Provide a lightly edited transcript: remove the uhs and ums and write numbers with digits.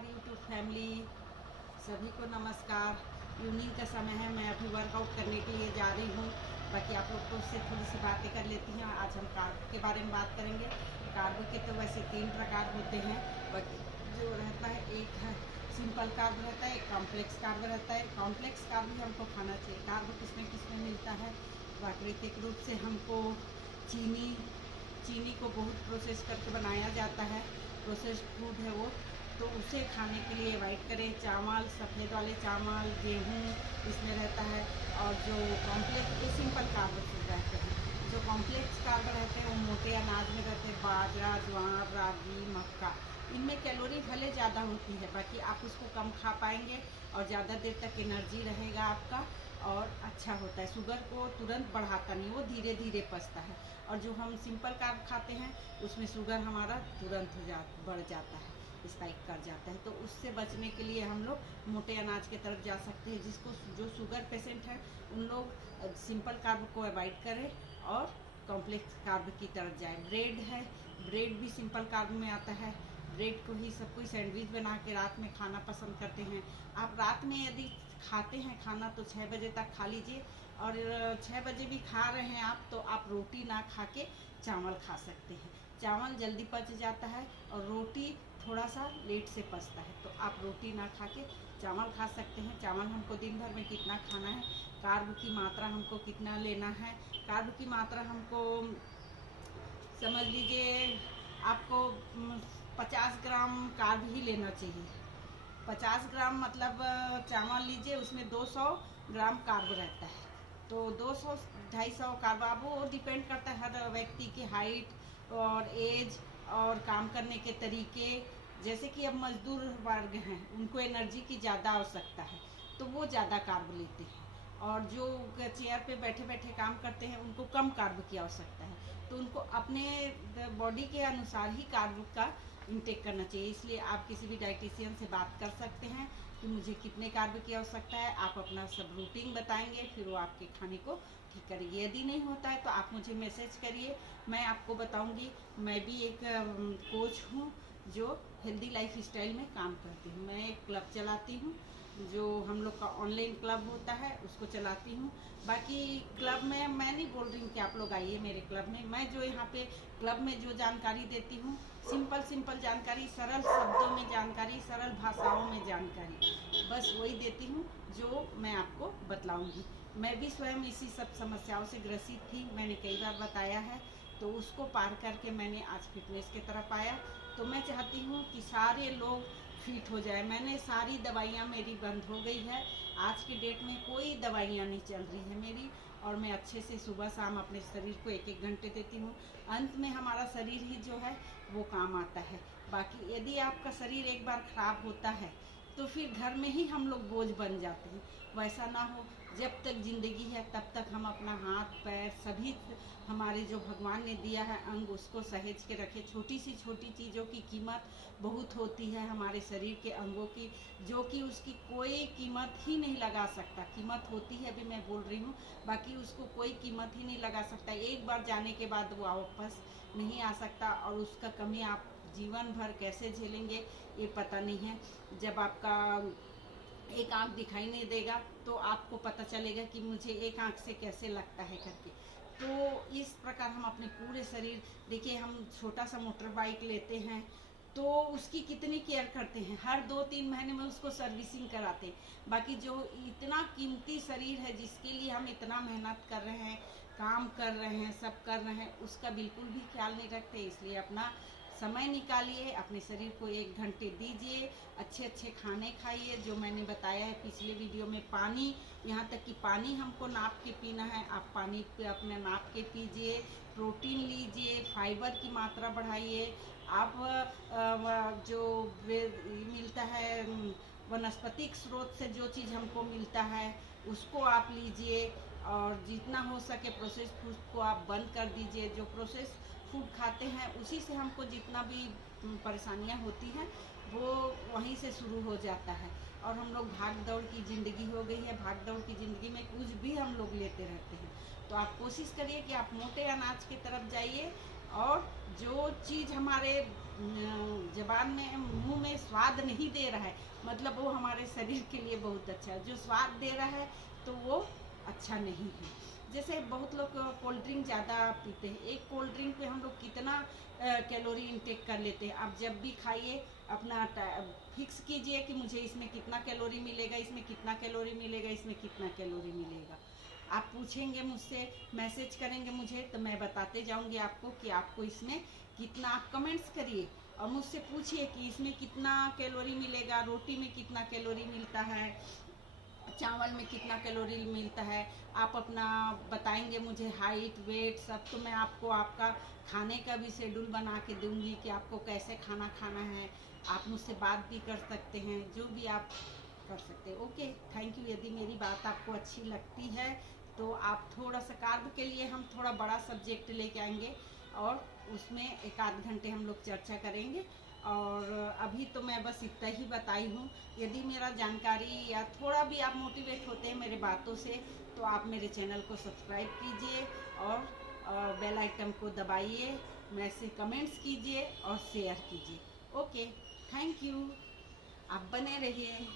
नमस्कार YouTube family, सभी को नमस्कार। इवनिंग का समय है, मैं अभी वर्कआउट करने के लिए जा रही हूँ। बाकी आप लोग को उससे थोड़ी सी बातें कर लेती हैं। आज हम कार्ब के बारे में बात करेंगे। कार्ब के तो वैसे 3 प्रकार होते हैं, बाकी जो रहता है एक है सिंपल कार्ब रहता है, एक कॉम्प्लेक्स कार्ब रहता है। कॉम्प्लेक्स कार्ब भी हमको खाना चाहिए। कार्ब किसमें मिलता है? प्राकृतिक रूप से हमको चीनी को बहुत प्रोसेस करके बनाया जाता है, प्रोसेस्ड फूड है वो, तो उसे खाने के लिए अवॉइड करें। चावल, सफ़ेद वाले चावल, गेहूँ इसमें रहता है। और जो कॉम्प्लेक्स, ये सिंपल कार्ब रहते हैं। जो कॉम्प्लेक्स कार्ब रहते हैं वो मोटे अनाज में रहते हैं, बाजरा, ज्वार, रागी, मक्का। इनमें कैलोरी भले ज़्यादा होती है, बाकी आप उसको कम खा पाएंगे और ज़्यादा देर तक एनर्जी रहेगा आपका और अच्छा होता है। शुगर को तुरंत बढ़ाता नहीं, वो धीरे धीरे पचता है। और जो हम सिंपल कार्ब खाते हैं उसमें शुगर हमारा तुरंत बढ़ जाता है, स्पाइक कर जाता है। तो उससे बचने के लिए हम लोग मोटे अनाज की तरफ जा सकते हैं। जिसको जो शुगर पेशेंट है उन लोग सिंपल कार्ब को अवॉइड करें और कॉम्प्लेक्स कार्ब की तरफ जाए। ब्रेड है, ब्रेड भी सिंपल कार्ब में आता है। ब्रेड को ही सब कोई सैंडविच बना के रात में खाना पसंद करते हैं। आप रात में यदि खाते हैं खाना तो 6 बजे तक खा लीजिए। और 6 बजे भी खा रहे हैं आप तो आप रोटी ना खा के चावल खा सकते हैं। चावल जल्दी पच जाता है और रोटी थोड़ा सा लेट से पचता है, तो आप रोटी ना खा के चावल खा सकते हैं। चावल हमको दिन भर में कितना खाना है, कार्ब की मात्रा हमको कितना लेना है। कार्ब की मात्रा हमको समझ लीजिए आपको 50 ग्राम कार्ब ही लेना चाहिए। 50 ग्राम मतलब चावल लीजिए, उसमें 200 ग्राम कार्ब रहता है। तो 200-250 कार्ब, अब वो डिपेंड करता है हर व्यक्ति की हाइट और एज और काम करने के तरीके। जैसे कि अब मजदूर वर्ग हैं, उनको एनर्जी की ज़्यादा आवश्यकता है तो वो ज़्यादा कार्ब लेते हैं। और जो चेयर पे बैठे बैठे काम करते हैं उनको कम कार्ब की आवश्यकता है, तो उनको अपने बॉडी के अनुसार ही कार्ब का इंटेक करना चाहिए। इसलिए आप किसी भी डाइटिशियन से बात कर सकते हैं कि मुझे कितने कार्ब की आवश्यकता है। आप अपना सब रूटीन बताएंगे, फिर वो आपके खाने को ठीक करेंगे। यदि नहीं होता है तो आप मुझे मैसेज करिए, मैं आपको बताऊंगी। मैं भी एक कोच हूँ जो हेल्दी लाइफ स्टाइल में काम करती हूँ। मैं एक क्लब चलाती हूँ, जो हम लोग का ऑनलाइन क्लब होता है उसको चलाती हूँ। बाकी क्लब में मैं नहीं बोल रही हूँ कि आप लोग आइए मेरे क्लब में। मैं जो यहाँ पे क्लब में जो जानकारी देती हूँ, सिंपल जानकारी, सरल शब्दों में जानकारी, सरल भाषाओं में जानकारी, बस वही देती हूँ जो मैं आपको बतलाऊँगी। मैं भी स्वयं इसी सब समस्याओं से ग्रसित थी, मैंने कई बार बताया है। तो उसको पार करके मैंने आज फिटनेस की तरफ आया। तो मैं चाहती हूँ कि सारे लोग फिट हो जाए। मैंने सारी दवाइयाँ मेरी बंद हो गई है। आज की डेट में कोई दवाइयाँ नहीं चल रही है मेरी, और मैं अच्छे से सुबह शाम अपने शरीर को 1-1 घंटे देती हूँ। अंत में हमारा शरीर ही जो है वो काम आता है। बाकी यदि आपका शरीर एक बार खराब होता है तो फिर घर में ही हम लोग बोझ बन जाते हैं। वैसा ना हो, जब तक ज़िंदगी है तब तक हम अपना हाथ पैर सभी हमारे जो भगवान ने दिया है अंग उसको सहेज के रखें। छोटी सी छोटी चीज़ों की कीमत बहुत होती है हमारे शरीर के अंगों की, जो कि उसकी कोई कीमत ही नहीं लगा सकता। कीमत होती है अभी मैं बोल रही हूँ, बाकी उसको कोई कीमत ही नहीं लगा सकता। एक बार जाने के बाद वो वापस नहीं आ सकता, और उसका कमी आप जीवन भर कैसे झेलेंगे ये पता नहीं है। जब आपका एक आँख दिखाई नहीं देगा तो आपको पता चलेगा कि मुझे एक आँख से कैसे लगता है करके। तो इस प्रकार हम अपने पूरे शरीर, देखिए हम छोटा सा मोटर बाइक लेते हैं तो उसकी कितनी केयर करते हैं, हर 2-3 महीने में उसको सर्विसिंग कराते हैं। बाकी जो इतना कीमती शरीर है जिसके लिए हम इतना मेहनत कर रहे हैं, काम कर रहे हैं, सब कर रहे हैं, उसका बिल्कुल भी ख्याल नहीं रखते। इसलिए अपना समय निकालिए, अपने शरीर को 1 घंटे दीजिए, अच्छे अच्छे खाने खाइए जो मैंने बताया है पिछले वीडियो में। पानी, यहाँ तक कि पानी हमको नाप के पीना है, आप पानी पे अपने नाप के पीजिए। प्रोटीन लीजिए, फाइबर की मात्रा बढ़ाइए। आप जो मिलता है वनस्पतिक स्रोत से जो चीज़ हमको मिलता है उसको आप लीजिए। और जितना हो सके प्रोसेस फूड को आप बंद कर दीजिए। जो प्रोसेस फूड खाते हैं उसी से हमको जितना भी परेशानियां होती हैं वो वहीं से शुरू हो जाता है। और हम लोग भाग दौड़ की ज़िंदगी हो गई है, भाग दौड़ की ज़िंदगी में कुछ भी हम लोग लेते रहते हैं। तो आप कोशिश करिए कि आप मोटे अनाज की तरफ जाइए, और जो चीज़ हमारे जबान में मुंह में स्वाद नहीं दे रहा है, मतलब वो हमारे शरीर के लिए बहुत अच्छा है। जो स्वाद दे रहा है तो वो अच्छा नहीं है। जैसे बहुत लोग कोल्ड ड्रिंक ज़्यादा पीते हैं, एक कोल्ड ड्रिंक पे हम लोग कितना कैलोरी इंटेक कर लेते हैं। आप जब भी खाइए अपना फिक्स कीजिए कि मुझे इसमें कितना कैलोरी मिलेगा, इसमें कितना कैलोरी मिलेगा, इसमें कितना कैलोरी मिलेगा। आप पूछेंगे मुझसे, मैसेज करेंगे मुझे, तो मैं बताते जाऊंगी आपको कि आपको इसमें कितना। आप कमेंट्स करिए और मुझसे पूछिए कि इसमें कितना कैलोरी मिलेगा, रोटी में कितना कैलोरी मिलता है, चावल में कितना कैलोरी मिलता है। आप अपना बताएंगे मुझे हाइट वेट सब, तो मैं आपको आपका खाने का भी शेड्यूल बना के दूंगी कि आपको कैसे खाना खाना है। आप मुझसे बात भी कर सकते हैं, जो भी आप कर सकते हैं। Okay, thank you. यदि मेरी बात आपको अच्छी लगती है तो आप थोड़ा सा कार्ब के लिए हम थोड़ा बड़ा सब्जेक्ट लेके आएंगे और उसमें 1 आध घंटे हम लोग चर्चा करेंगे। और अभी तो मैं बस इतना ही बताई हूँ। यदि मेरा जानकारी या थोड़ा भी आप मोटिवेट होते हैं मेरे बातों से, तो आप मेरे चैनल को सब्सक्राइब कीजिए और बेल आइकन को दबाइए, मेरे से कमेंट्स कीजिए और शेयर कीजिए। Okay, thank you. आप बने रहिए।